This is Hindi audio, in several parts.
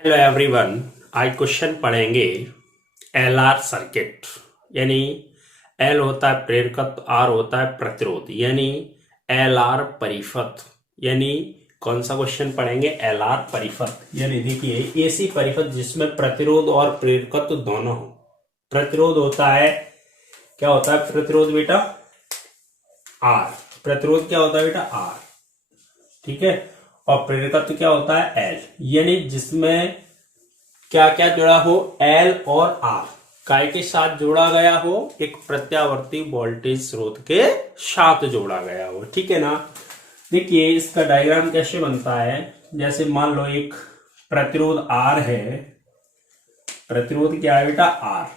Hello everyone. आज क्वेश्चन पढ़ेंगे एलआर सर्किट। यानी एल होता है प्रेरकत्व, आर होता है प्रतिरोध, यानी एलआर परिपथ। यानी कौन सा क्वेश्चन पढ़ेंगे? एलआर परिपथ। यानी देखिए ऐसी परिपथ जिसमें प्रतिरोध और प्रेरकत्व दोनों हो। प्रतिरोध होता है, क्या होता है प्रतिरोध बेटा? आर। प्रतिरोध क्या होता है बेटा? आर। ठीक है। और प्रेरकत्व क्या होता है? एल। यानी जिसमें क्या क्या जुड़ा हो? एल और आर काय के साथ जोड़ा गया हो? एक प्रत्यावर्ती वोल्टेज स्रोत के साथ जोड़ा गया हो। ठीक है ना। देखिए इसका डायग्राम कैसे बनता है। जैसे मान लो एक प्रतिरोध आर है। प्रतिरोध क्या है बेटा? आर।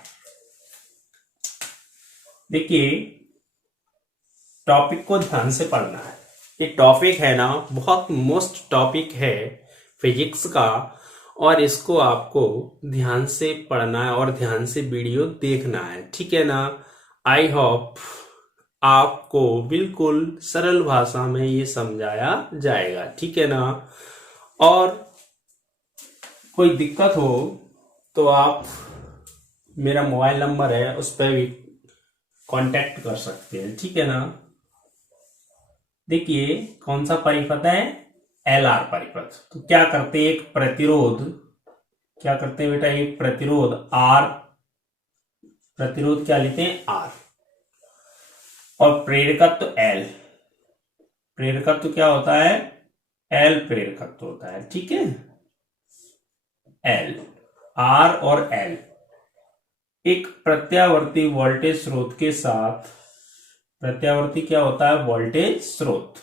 देखिए टॉपिक को ध्यान से पढ़ना है। ये टॉपिक है ना, बहुत मोस्ट टॉपिक है फिजिक्स का, और इसको आपको ध्यान से पढ़ना है और ध्यान से वीडियो देखना है। ठीक है ना। आई होप आपको बिल्कुल सरल भाषा में ये समझाया जाएगा। ठीक है ना। और कोई दिक्कत हो तो आप, मेरा मोबाइल नंबर है उस पर भी कांटेक्ट कर सकते हैं। ठीक है ना। देखिए कौन सा परिपथ है? एलआर परिपथ। तो क्या करते हैं? एक प्रतिरोध, क्या करते हैं बेटा? एक प्रतिरोध आर, प्रतिरोध क्या लेते हैं? आर। और प्रेरकत्व एल। प्रेरकत्व क्या होता है? एल प्रेरकत्व होता है। ठीक है। एल, आर और एल एक प्रत्यावर्ती वोल्टेज स्रोत के साथ। प्रत्यावर्ती क्या होता है? वोल्टेज स्रोत।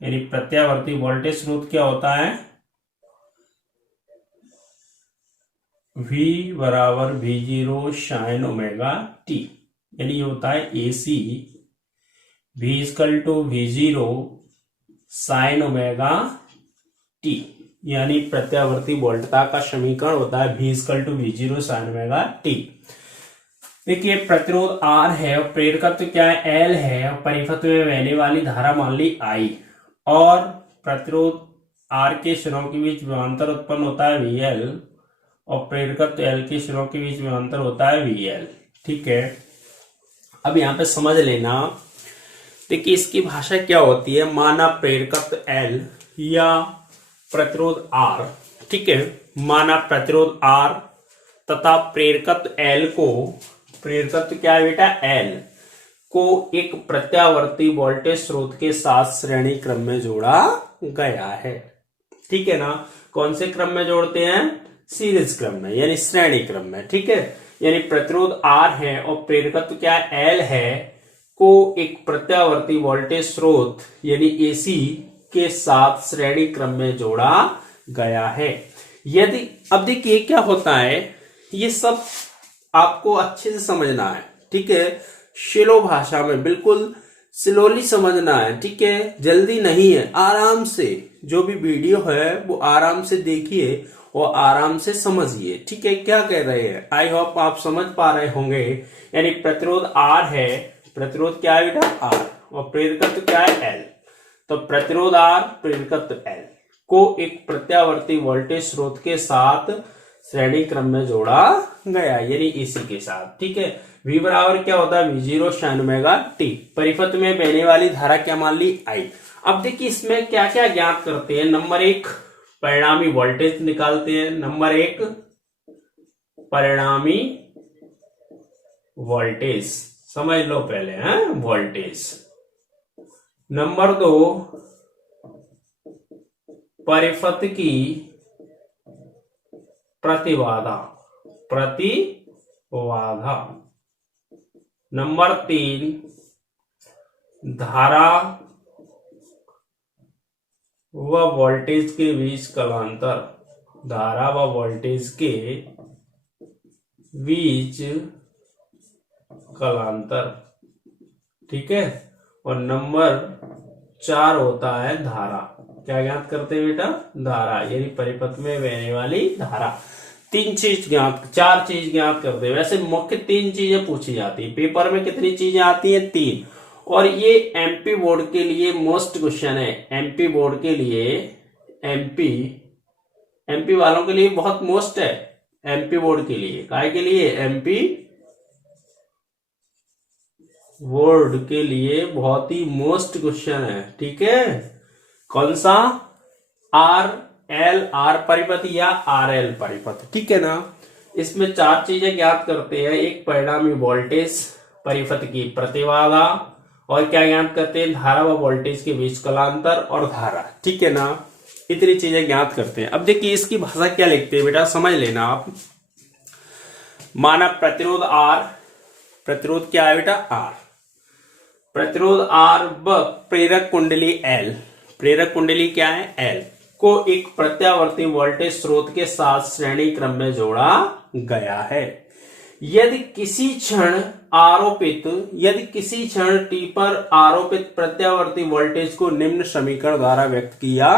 यानी प्रत्यावर्ती वोल्टेज स्रोत क्या होता है? V बराबर V0 साइन ओमेगा टी। यानी ये होता है AC। V equal to V0 sine omega T. यानी प्रत्यावर्ती वोल्टता का समीकरण होता है V equal to V0 sine omega T. देखिए प्रतिरोध R है और प्रेरकत्व क्या है? L है। और परिपथ में बहने वाली धारा मान ली I। और प्रतिरोध R के सिरों के बीच विभवांतर उत्पन्न होता है VL, और प्रेरकत्व L के सिरों के बीच विभवांतर होता है VL। ठीक है। अब यहां पे समझ लेना। देखिए इसकी भाषा क्या होती है। माना प्रेरकत्व L या प्रतिरोध R। ठीक है। माना प्रतिरोध R तथा प्रेरकत्व L को, प्रेरकत्व क्या है बेटा? L को एक प्रत्यावर्ती वोल्टेज स्रोत के साथ श्रेणी क्रम में जोड़ा गया है। ठीक है ना। कौन से क्रम में जोड़ते हैं? सीरीज क्रम में, यानी श्रेणी क्रम में। ठीक है। यानी प्रतिरोध R है और प्रेरकत्व क्या है? L है, को एक प्रत्यावर्ती वोल्टेज स्रोत यानी AC के साथ श्रेणी क्रम में जोड़ा गया है। यदि, अब देखिए क्या होता है, ये सब आपको अच्छे से समझना है। ठीक है। स्लो भाषा में, बिल्कुल स्लोली समझना है। ठीक है। जल्दी नहीं है, आराम से। जो भी वीडियो है वो आराम से देखिए और आराम से समझिए। ठीक है। क्या कह रहे हैं? आई होप आप समझ पा रहे होंगे। यानी प्रतिरोध R है। प्रतिरोध क्या है बेटा? R। और प्रेरकत्व क्या है? L। तो प्रतिरोध R, प्रेरकत्व L को एक प्रत्यावर्ती वोल्टेज स्रोत के साथ श्रेणी क्रम में जोड़ा गया, यानी इसी के साथ। ठीक है। V बराबर क्या होता है? V0 sine omega T. परिपथ में बहने वाली धारा क्या मान ली? I। अब देखिए इसमें क्या क्या ज्ञात करते हैं। नंबर एक, परिणामी वोल्टेज निकालते हैं। नंबर एक, परिणामी वोल्टेज समझ लो पहले, हैं वोल्टेज। नंबर दो, परिपथ की प्रतिबाधा, प्रतिबाधा। नंबर तीन, धारा व वोल्टेज के बीच कालांतर, धारा व वोल्टेज के बीच कालांतर। ठीक है। और नंबर चार होता है धारा। क्या ज्ञात करते हैं बेटा? धारा, यानी परिपथ में बहने वाली धारा। तीन चीज ज्ञात, चार चीज ज्ञात करते हैं। वैसे मुख्य तीन चीजें पूछी जाती है पेपर में। कितनी चीजें आती हैं? तीन। और ये एमपी बोर्ड के लिए मोस्ट क्वेश्चन है। एमपी बोर्ड के लिए, एमपी एमपी वालों के लिए बहुत मोस्ट है, एमपी बोर्ड के लिए, काय के लिए, एमपी बोर्ड के लिए बहुत ही मोस्ट क्वेश्चन है। ठीक है, कौन सा, आर एल आर परिपथ या आर एल परिपथ। ठीक है ना, इसमें चार चीजें ज्ञात करते हैं, एक परिणामी वोल्टेज, परिपथ की प्रतिबाधा, और क्या ज्ञात करते हैं, धारा व वोल्टेज के बीच कलांतर और धारा। ठीक है ना, इतनी चीजें ज्ञात करते हैं। अब देखिए इसकी भाषा क्या लिखते हैं बेटा, समझ लेना आप। माना प्रतिरोध आर, प्रतिरोध क्या है बेटा, आर, प्रतिरोध आर व प्रेरक कुंडली एल, प्रेरक कुंडली क्या है, एल को एक प्रत्यावर्ती वोल्टेज स्रोत के साथ श्रेणी क्रम में जोड़ा गया है। यदि किसी क्षण टी पर आरोपित प्रत्यावर्ती वोल्टेज को निम्न समीकरण द्वारा व्यक्त किया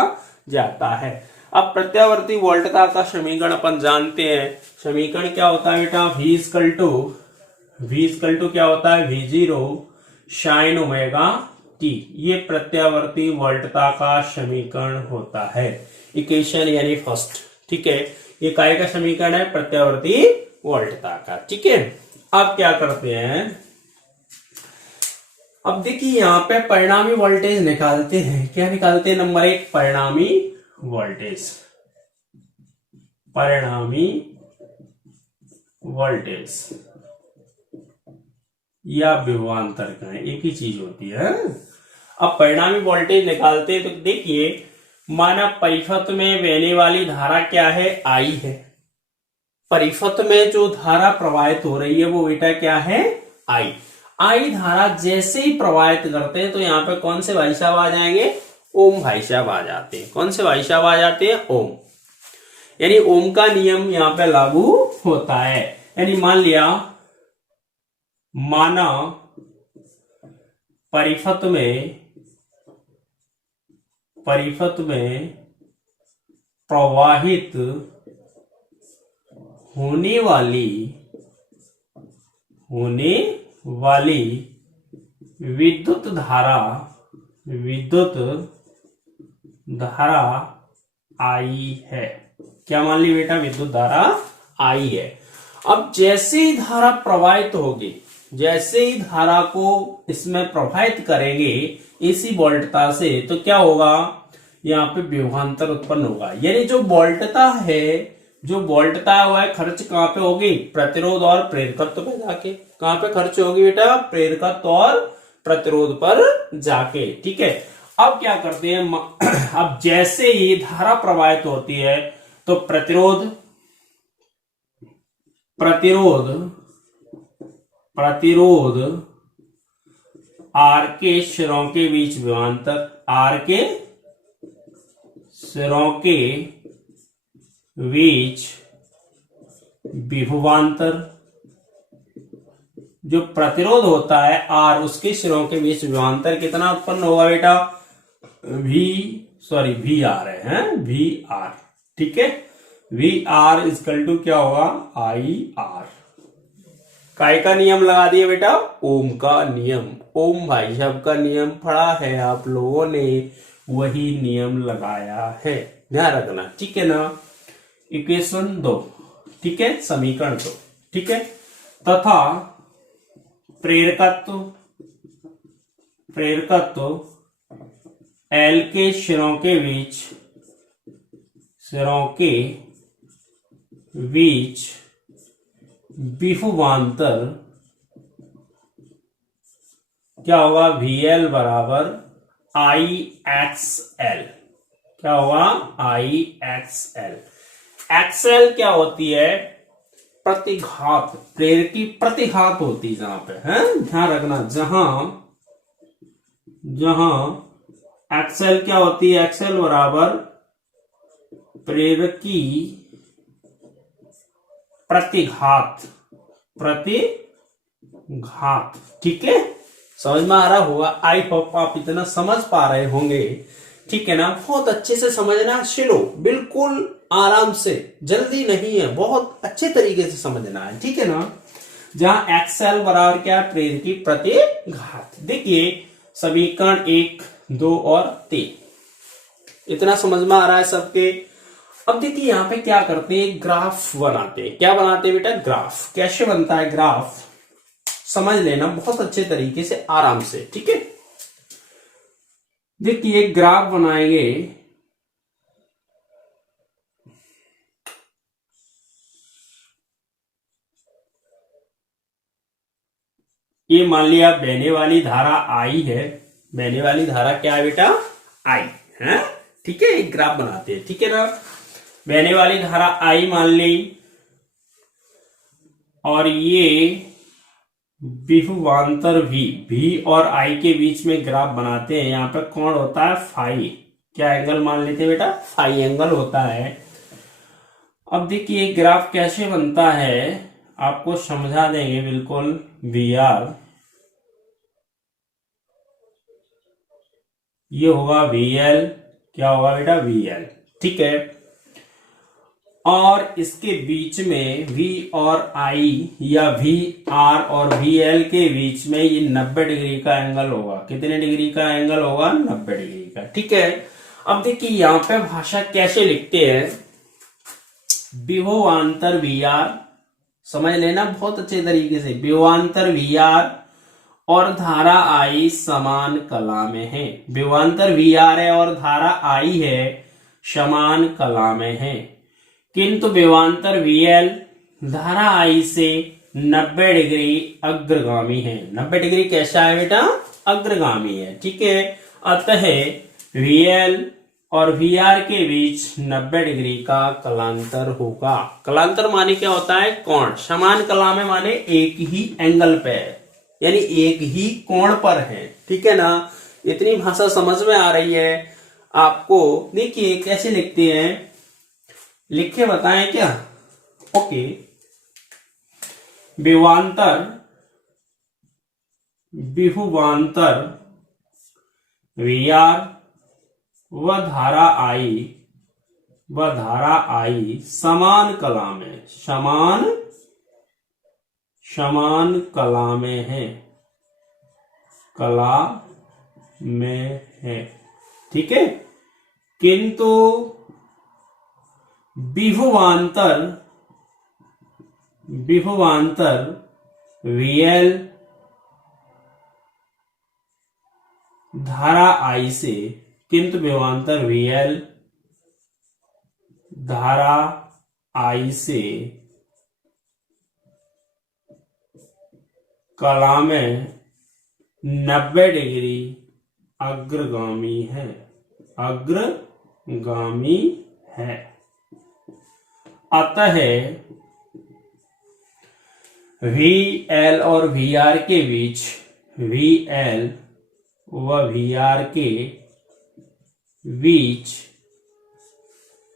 जाता है। अब प्रत्यावर्ती वोल्टता का समीकरण अपन जानते हैं, समीकरण क्या होता है बेटा, V इक्वल टू क्या होता है, V0 sin ओमेगा t, ये प्रत्यावर्ती वोल्टता का समीकरण होता है, इक्वेशन यानी फर्स्ट। ठीक है, ये काय का समीकरण है, प्रत्यावर्ती वोल्टता का। ठीक है, अब क्या करते हैं, अब देखिए यहां पे परिणामी वोल्टेज निकालते हैं। क्या निकालते हैं, नंबर एक परिणामी वोल्टेज, परिणामी वोल्टेज या विभवांतर कहें, एक ही चीज होती है। अब परिणामी वोल्टेज निकालते हैं तो देखिए, माना परिपथ में बहने वाली धारा क्या है, आई है। परिपथ में जो धारा प्रवाहित हो रही है वो बेटा क्या है, आई। आई धारा जैसे ही प्रवाहित करते हैं तो यहाँ पे कौन से भाई साहब आ जाएंगे, ओम भाई साहब आ जाते हैं। कौन से भाई साहब आ जाते हैं, ओम, यानी ओम का नियम यहाँ पे लागू होता है। यानी मान लिया, माना परिपथ में प्रवाहित होने वाली विद्युत धारा आई है। क्या मान ली बेटा, विद्युत धारा आई है। अब जैसे ही धारा प्रवाहित होगी, जैसे ही धारा को इसमें प्रवाहित करेंगे इसी वोल्टता से, तो क्या होगा, यहाँ पे विभवांतर उत्पन्न होगा। यानी जो वोल्टता है, जो वोल्टता हुआ है, खर्च कहां पे होगी, प्रतिरोध और प्रेरकत्व पे जाके। कहां पे खर्च होगी बेटा, प्रेरकत्व और प्रतिरोध पर जाके। ठीक है, अब क्या करते हैं, अब जैसे ही धारा प्रवाहित होती है तो प्रतिरोध आर के सिरों के बीच विभवांतर, आर के सिरों के बीच विभवांतर, जो प्रतिरोध होता है आर, उसके सिरों के बीच विभवांतर कितना उत्पन्न होगा बेटा, वी आर है, वी आर। ठीक है, वी आर इक्वल टू क्या होगा, आई आर। काय का नियम लगा दिया बेटा, ओम का नियम। ओम भाई साहब का नियम पढ़ा है आप लोगों ने, वही नियम लगाया है, ध्यान रखना। ठीक है ना, इक्वेशन 2। ठीक है, समीकरण 2। ठीक है, तथा प्रेरकत्व एल के सिरों के बीच विभवांतर क्या होगा, VL बराबर IXL। क्या होगा, IXL। एक्सएल क्या होती है, प्रतिघात, प्रेरक की प्रतिघात होती है जहां पे, है ध्यान रखना, जहां एक्सएल क्या होती है, एक्सएल बराबर प्रेरक की प्रतिघात। ठीक है, समझ में आ रहा होगा, आई होप आप इतना समझ पा रहे होंगे। ठीक है ना, बहुत अच्छे से समझना, स्लो, बिल्कुल आराम से, जल्दी नहीं है, बहुत अच्छे तरीके से समझना है। ठीक है ना, जहां एक्सएल बराबर क्या है, प्रेरक की प्रतिघात। देखिए समीकरण 1, 2 और 3, इतना समझ में आ रहा है सबके। अब देखिए यहां पे क्या करते हैं, ग्राफ बनाते हैं। क्या बनाते हैं बेटा, ग्राफ। कैसे बनता है ग्राफ, समझ लेना बहुत अच्छे तरीके से, आराम से, ठीक है। देखिए ग्राफ बनाएंगे, ये मान लिया बहने वाली धारा आई है, बहने वाली धारा क्या है बेटा, आई है, ठीक है। एक ग्राफ बनाते हैं, ठीक है ना। बहने वाली धारा आई मान ली, और ये विभवांतर भी और आई के बीच में ग्राफ बनाते हैं। यहाँ पे कौन होता है, फाई। क्या एंगल मान लेते हैं बेटा, फाई एंगल होता है। अब देखिए ग्राफ कैसे बनता है, आपको समझा देंगे बिल्कुल। वी आर, ये होगा वी एल, क्या होगा बेटा, वी एल, ठीक है। और इसके बीच में V और I या V R और V L के बीच में ये 90 डिग्री का एंगल होगा। कितने डिग्री का एंगल होगा, 90 डिग्री का, ठीक है। अब देखिए यहाँ पे भाषा कैसे लिखते हैं, विभवांतर वी आर, समझ लेना बहुत अच्छे तरीके से। विभवांतर वी आर और धारा I समान कला में है। विभवांतर वी आर है और धारा I है, समान कला में है। किंतु विभवांतर VL धारा I से 90 डिग्री अग्रगामी है। 90 डिग्री कैसा है बेटा, अग्रगामी है, ठीक है। अतः VL और VR के बीच 90 डिग्री का कलांतर होगा। कलांतर माने क्या होता है, कोण। समान कला में माने एक ही एंगल पे है, यानी एक ही कोण पर है, ठीक है ना। इतनी भाषा समझ में आ रही है आपको। देखिए कैसे लिखते हैं, लिख के बताएं क्या, ओके। विभवांतर VR व धारा I समान कला में, समान कला में है, कला में है, ठीक है। किंतु विभवांतर VL धारा I से, किंतु विभवांतर VL धारा I से कला में 90 डिग्री अग्रगामी है, अग्रगामी है। अतः VL और VR के बीच, VL व VR के बीच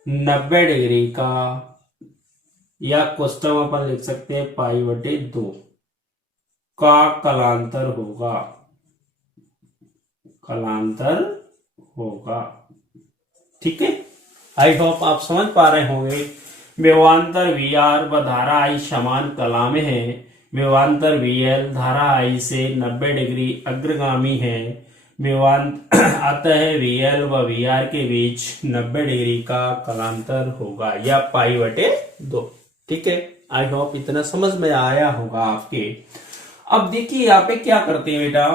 90 डिग्री का, या क्वेश्चन अपन लिख सकते हैं π/2 का कलांतर होगा, कलांतर होगा, ठीक है। आई होप आप समझ पा रहे होंगे। विभवांतर VR व धारा I समान कला में है। विभवांतर VL धारा I से 90 डिग्री अग्रगामी है। अतः VL व VR के बीच 90 डिग्री का कलांतर होगा, या π/2, ठीक है। आई होप इतना समझ में आया होगा आपके। अब देखिए यहाँ पे क्या करते हैं बेटा,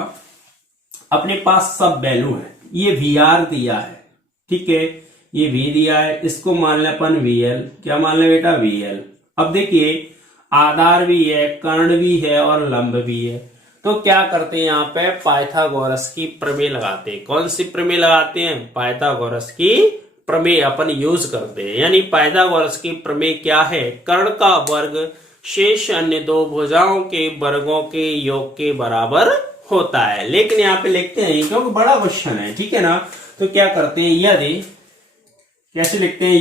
अपने पास सब वैल्यू है। ये VR दिया है, ठीक है, ये V दिया है, इसको मान लें अपन VL। क्या मान लें बेटा, VL। अब देखिए आधार भी है, कर्ण भी है और लंब भी है। तो क्या करते हैं, यहाँ पे पाइथागोरस की प्रमेय लगाते हैं। कौन सी प्रमेय लगाते हैं, पाइथागोरस की प्रमेय अपन यूज करते हैं। यानी पाइथागोरस की प्रमेय क्या है, कर्ण का वर्ग शेष अन्य दो भुजाओं के वर्गों के योग के बराबर होता है। लेकिन यहाँ पे लिखते हैं क्योंकि बड़ा क्वेश्चन है, ठीक है ना। तो क्या करते हैं, यदि, कैसे लिखते हैं,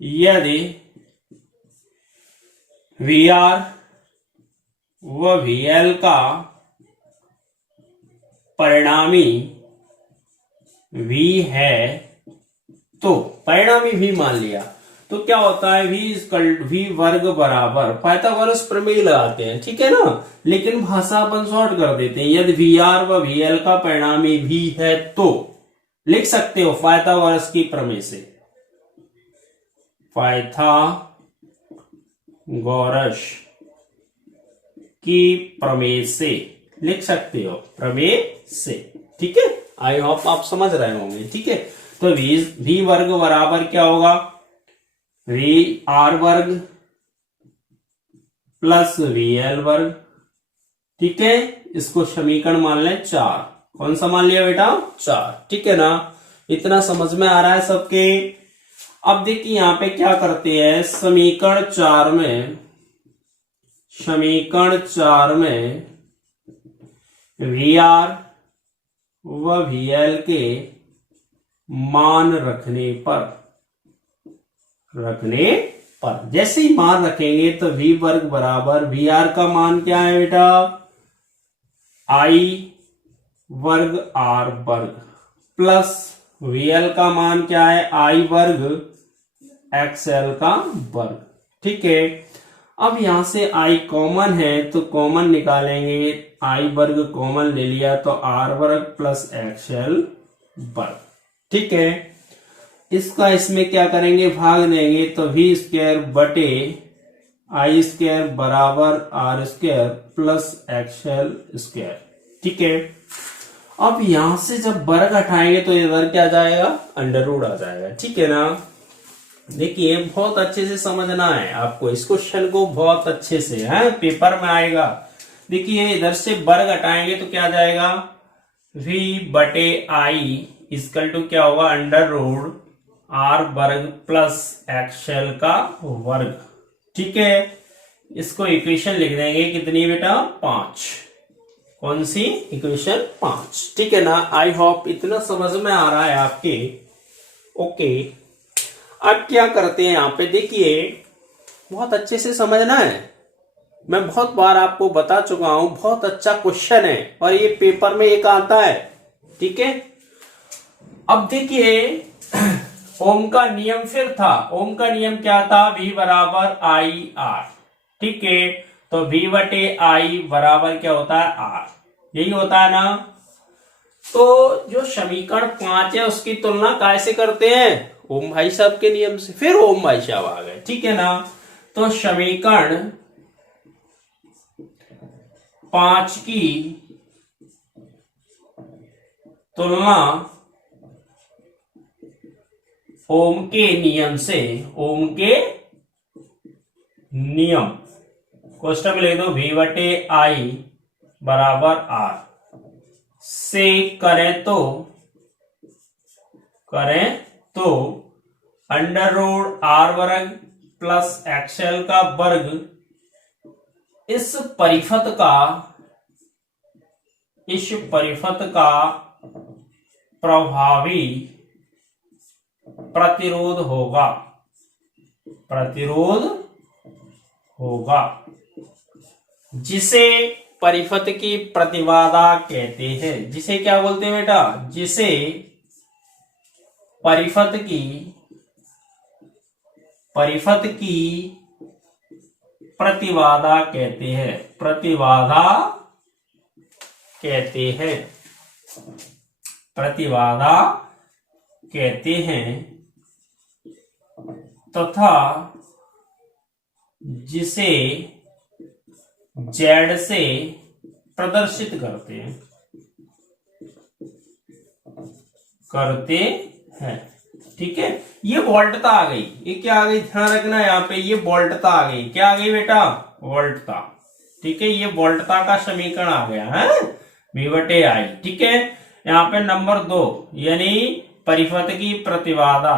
यदि VR व VL का परिणामी V है, तो परिणामी V मान लिया तो क्या होता है, V वर्ग बराबर, पाइथागोरस प्रमेय लगाते हैं, ठीक है ना। लेकिन भाषा अपन शॉर्ट कर देते हैं। यदि VR व VL का परिणामी V है तो लिख सकते हो पाइथागोरस की प्रमेय से, पाइथागोरस की प्रमेय से लिख सकते हो, प्रमेय से। ठीक है, आई होप आप समझ रहे होंगे। ठीक है, तो v वर्ग बराबर क्या होगा, वी आर वर्ग प्लस VL वर्ग। ठीक है, इसको समीकरण मान लें 4। कौन सा मान लिया बेटा, 4। ठीक है ना, इतना समझ में आ रहा है सबके। अब देखिए यहां पे क्या करते हैं, समीकरण 4 में VR व VL के मान रखने पर जैसे ही मान रखेंगे तो V वर्ग बराबर VR का मान क्या है बेटा, I वर्ग R वर्ग प्लस VL का मान क्या है, I वर्ग XL का वर्ग। ठीक है, अब यहां से I कॉमन है तो कॉमन निकालेंगे, I वर्ग कॉमन ले लिया तो R वर्ग प्लस XL वर्ग। ठीक है, इसका इसमें क्या करेंगे, भाग देंगे तो V स्क्वायर बटे I स्क्वायर बराबर R square plus XL square. ठीक है, अब यहां से जब वर्ग हटाएंगे तो इधर क्या जाएगा, अंडर रूट आ जाएगा। ठीक है ना, देखिए बहुत अच्छे से समझना है आपको इस क्वेश्चन को, बहुत अच्छे से है, पेपर में आएगा। देखिए इधर से वर्ग हटाएंगे तो क्या जाएगा, V बटे I इक्वल टू क्या होगा, अंडर रूट R वर्ग प्लस XL का वर्ग। ठीक है, इसको इक्वेशन लिख देंगे कितनी बेटा, 5। कौन सी इक्वेशन, 5। ठीक है ना, आई होप इतना समझ में आ रहा है आपके। ओके, अब क्या करते हैं यहां पे, देखिए बहुत अच्छे से समझना है, मैं बहुत बार आपको बता चुका हूं, बहुत अच्छा क्वेश्चन है और ये पेपर में एक आता है। ठीक है, अब देखिए ओम का नियम फिर था, ओम का नियम क्या था, V बराबर I R। ठीक है, तो V बटे I बराबर क्या होता है, R, यही होता है ना। तो जो समीकरण 5 है उसकी तुलना कैसे करते हैं, ओम भाई साहब के नियम से, फिर ओम भाई साहब आ गए। ठीक है ना, तो समीकरण 5 की तुलना ओम के नियम से, ओम के नियम कोष्टक में लिख दो, V बटे I बराबर R से करें तो अंडर रूट R वर्ग प्लस XL का वर्ग इस परिपथ का प्रभावी प्रतिरोध होगा जिसे परिपथ की प्रतिबाधा कहते हैं। जिसे क्या बोलते हैं बेटा, जिसे परिपथ की प्रतिबाधा कहते हैं, प्रतिबाधा कहते हैं तथा जिसे Z से प्रदर्शित करते हैं। ठीक है, ये वोल्टता आ गई, ये क्या आ गई, ध्यान रखना यहाँ पे, ये वोल्टता आ गई, क्या आ गई बेटा, वोल्टता। ठीक है, ये वोल्टता का समीकरण आ गया है, V बटे I। ठीक है, यहाँ पे नंबर 2 यानी परिपथ की प्रतिबाधा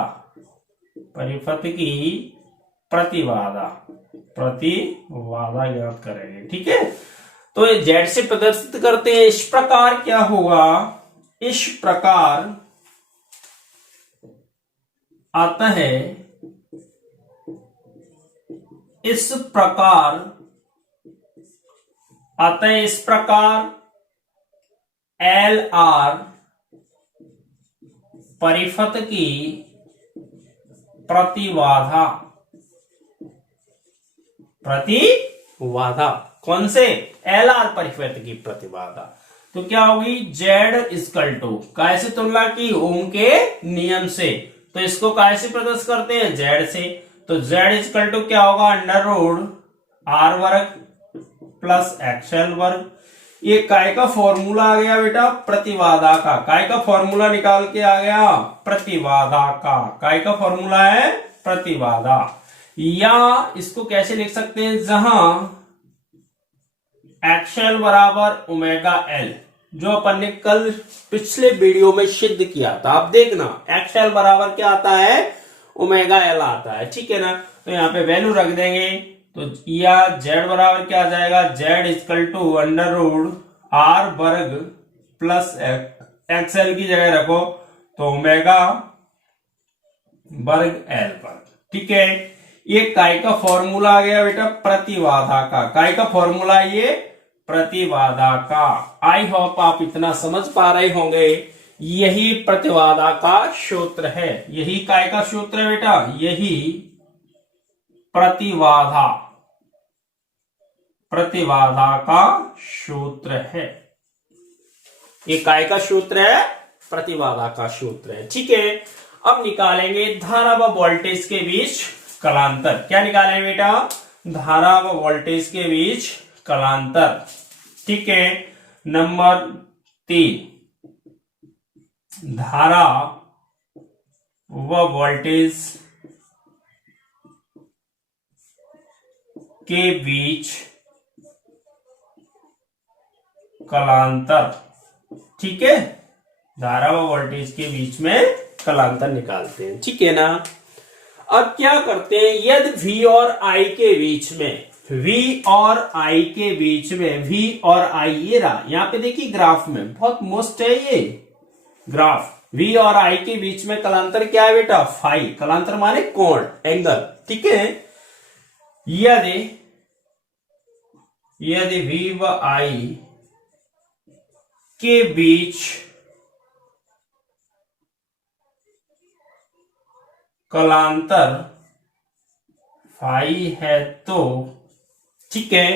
ज्ञात करेंगे। ठीक है, तो ये Z से प्रदर्शित करते हैं, इस प्रकार क्या होगा, इस प्रकार आता है, इस प्रकार LR परिपथ की प्रतिबाधा कौन से, LR परिपथ की प्रतिबाधा। तो क्या होगी, Z इक्वल टू कैसे तुलना की, ओम के नियम से, तो इसको कैसे प्रदर्शित करते हैं, Z से। तो z इक्वल टू क्या होगा, अंडर रूट आर वर्ग प्लस एक्सएल वर्ग। ये काय का फॉर्मूला आ गया बेटा, प्रतिबाधा का। काय का फॉर्मूला निकाल के आ गया, प्रतिबाधा का। काय का फॉर्मूला है प्रतिबाधा। या इसको कैसे लिख सकते हैं, जहां एक्सएल बराबर ओमेगा एल, जो अपन ने कल पिछले वीडियो में सिद्ध किया था। आप देखना एक्सएल बराबर क्या आता है, ओमेगा एल आता है, ठीक है ना। तो यहाँ पे वैल्यू रख देंगे, तो या z बराबर क्या आ जाएगा, z equal to under root R वर्ग प्लस एक्सएल की जगह रखो तो ओमेगा वर्ग एल वर्ग, ठीक है। ये काय का फॉर्मूला आ गया बेटा, प्रतिबाधा का। काय का फॉर्मूला ये प्रतिबाधा का। आई होप आप इतना समझ पा रहे होंगे। यही प्रतिबाधा का सूत्र है, यही काय का सूत्र है बेटा, यही प्रतिबाधा का सूत्र है। ये काय का सूत्र है, प्रतिबाधा का सूत्र है, ठीक है। अब निकालेंगे धारा व वोल्टेज के बीच कलांतर। क्या निकालेंगे बेटा, धारा व वोल्टेज के बीच कलांतर, ठीक है। नंबर 3, धारा व वोल्टेज के बीच कलांतर, ठीक है। धारा व वोल्टेज के बीच में कलांतर निकालते हैं, ठीक है ना। अब क्या करते हैं, यदि V और I के बीच में, V और I के बीच में, V और I ये रहा, यहां पे देखिए ग्राफ में बहुत मस्त है ये ग्राफ। V और I के बीच में कलांतर क्या है बेटा, फाई। कलांतर माने कोण, एंगल, ठीक है। यदि V व I के बीच कलांतर फाई है तो, ठीक है।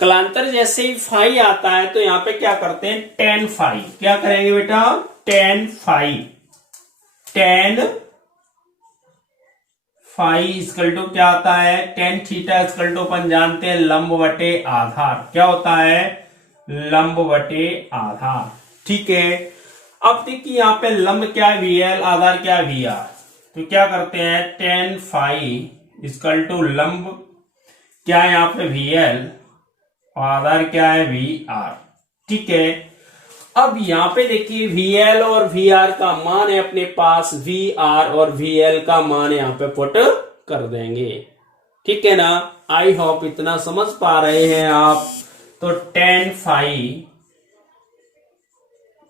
कलांतर जैसे ही फाई आता है तो यहां पे क्या करते हैं, टेन फाई। क्या करेंगे बेटा, टेन फाई इक्वल टू क्या आता है, टेन थीटा इक्वल टू अपन जानते हैं लंब बटे आधार। क्या होता है, लंब बटे आधार, ठीक है। अब देखिए यहाँ पे लंब क्या है, VL, आधार क्या है, VR। तो क्या करते हैं, टेन फाई इक्वल टू लंब क्या है यहाँ पे, VL, और आधार क्या है, VR, ठीक है। अब यहाँ पे देखिए VL और VR का मान है अपने पास, VR और VL का मान यहाँ पे पुट कर देंगे, ठीक है ना। आई होप इतना समझ पा रहे हैं आप। तो टेन फाई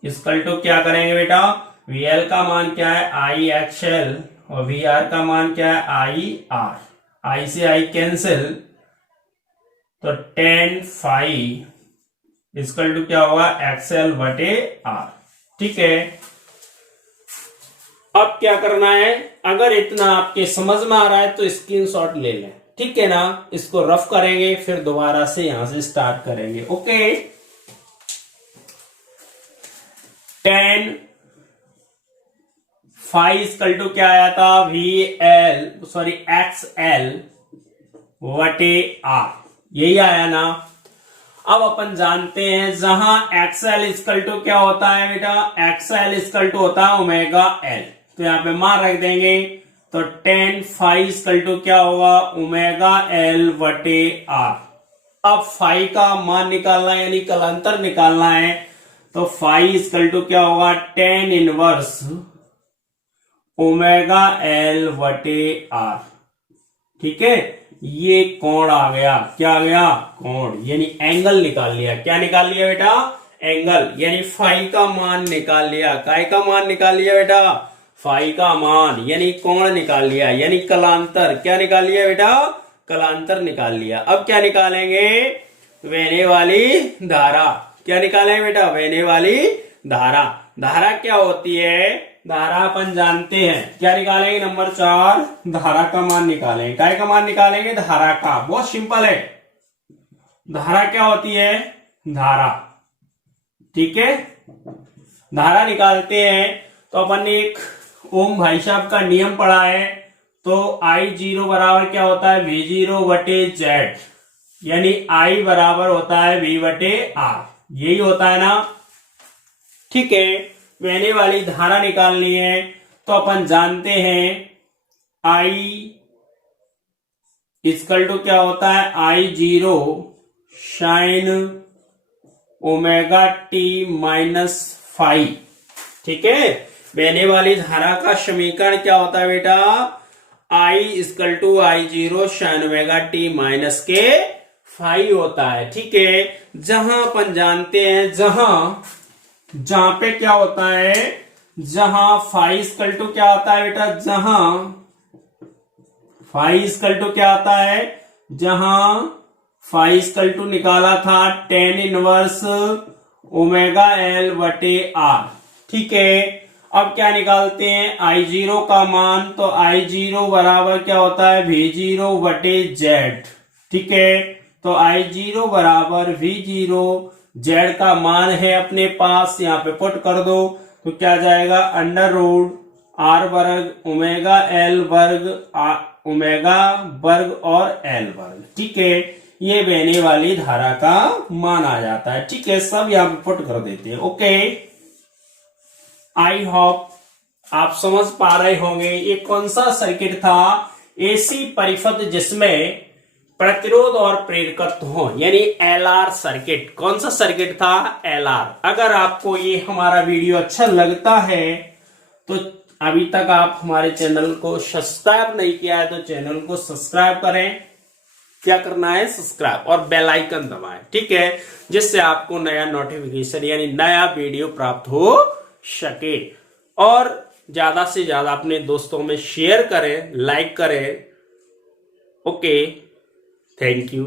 इक्वल टू क्या करेंगे बेटा, VL का मान क्या है, IXL, और VR का मान क्या है, IR। I से I कैंसिल, तो टेन फाई इक्वल टू क्या होगा, XL बटे R, ठीक है। अब क्या करना है, अगर इतना आपके समझ में आ रहा है तो स्क्रीनशॉट ले लें, ठीक है ना। इसको रफ करेंगे, फिर दोबारा से यहां से स्टार्ट करेंगे, okay. Tan phi equal to क्या आया था, XL बटे R, यही आया ना। अब अपन जानते हैं जहां XL इक्वल टू क्या होता है बेटा, XL इक्वल टू होता है ओमेगा L। तो यहां पे मान रख देंगे, तो टेन फाई इक्वल टू क्या होगा, ओमेगा L बटे R। अब फाई का मान निकालना है, यानी कलांतर निकालना है, तो फाई इक्वल टू क्या होगा, टेन इनवर्स ओमेगा L बटे R, ठीक है। ये कोण आ गया, क्या आ गया, कोण, यानी एंगल निकाल लिया। क्या निकाल लिया बेटा, एंगल, यानी फाई का मान निकाल लिया। काय का मान निकाल लिया बेटा, फाई का मान, यानी कोण निकाल लिया, यानी कलांतर। क्या निकाल लिया बेटा, कलांतर निकाल लिया। अब क्या निकालेंगे, बहने वाली धारा। क्या निकालेंगे बेटा, बहने वाली धारा। धारा क्या होती है, धारा अपन जानते हैं। क्या निकालेंगे, नंबर 4, धारा का मान निकालेंगे। काय का मान निकालेंगे, धारा का। बहुत सिंपल है। धारा क्या होती है, धारा, ठीक है। धारा निकालते हैं तो अपन ने एक ओम भाई साहब का नियम पढ़ा है, तो I0 बराबर क्या होता है V0 बटे Z, यानी I बराबर होता है V बटे R, यही होता है ना। ठीक है, बहने वाली धारा निकालनी है तो अपन जानते हैं I इक्वल टू क्या होता है I0 sine omega T minus five. ठीक है, बहने वाली धारा का समीकरण क्या होता है बेटा, I equal to I0 sine omega T minus के फाइव होता है। ठीक है, जहां अपन जानते हैं जहां पे क्या होता है, जहां फाइव इक्वल टू क्या होता है बेटा, जहां फाइव इक्वल टू क्या आता है, जहां फाइव इक्वल टू निकाला था टेन इनवर्स ओमेगा एल बटे आर। ठीक है, अब क्या निकालते हैं I0 का मान, तो I0 बराबर क्या होता है V0 बटे Z। ठीक है, तो I0 बराबर V0, Z का मान है अपने पास, यहाँ पे पुट कर दो तो क्या जाएगा अंडर रूट R वर्ग ओमेगा L वर्ग ओमेगा वर्ग और L वर्ग। ठीक है, ये बहने वाली धारा का मान आ जाता है। ठीक है, सब यहाँ पे पुट कर देते हैं। ओके, आई होप आप समझ पा रहे होंगे ये कौन सा सर्किट था, एसी परिपथ जिसमें प्रतिरोध और प्रेरकत्व हो, यानी एलआर सर्किट। कौन सा सर्किट था, एलआर। अगर आपको ये हमारा वीडियो अच्छा लगता है तो अभी तक आप हमारे चैनल को सब्सक्राइब नहीं किया है तो चैनल को सब्सक्राइब करें। क्या करना है, सब्सक्राइब और बेल आइकन दबाएं। ठीक है, जिससे आपको नया नोटिफिकेशन यानी नया वीडियो प्राप्त हो सके। और ज्यादा से ज्यादा अपने दोस्तों में शेयर करें, लाइक करें। Okay, thank you.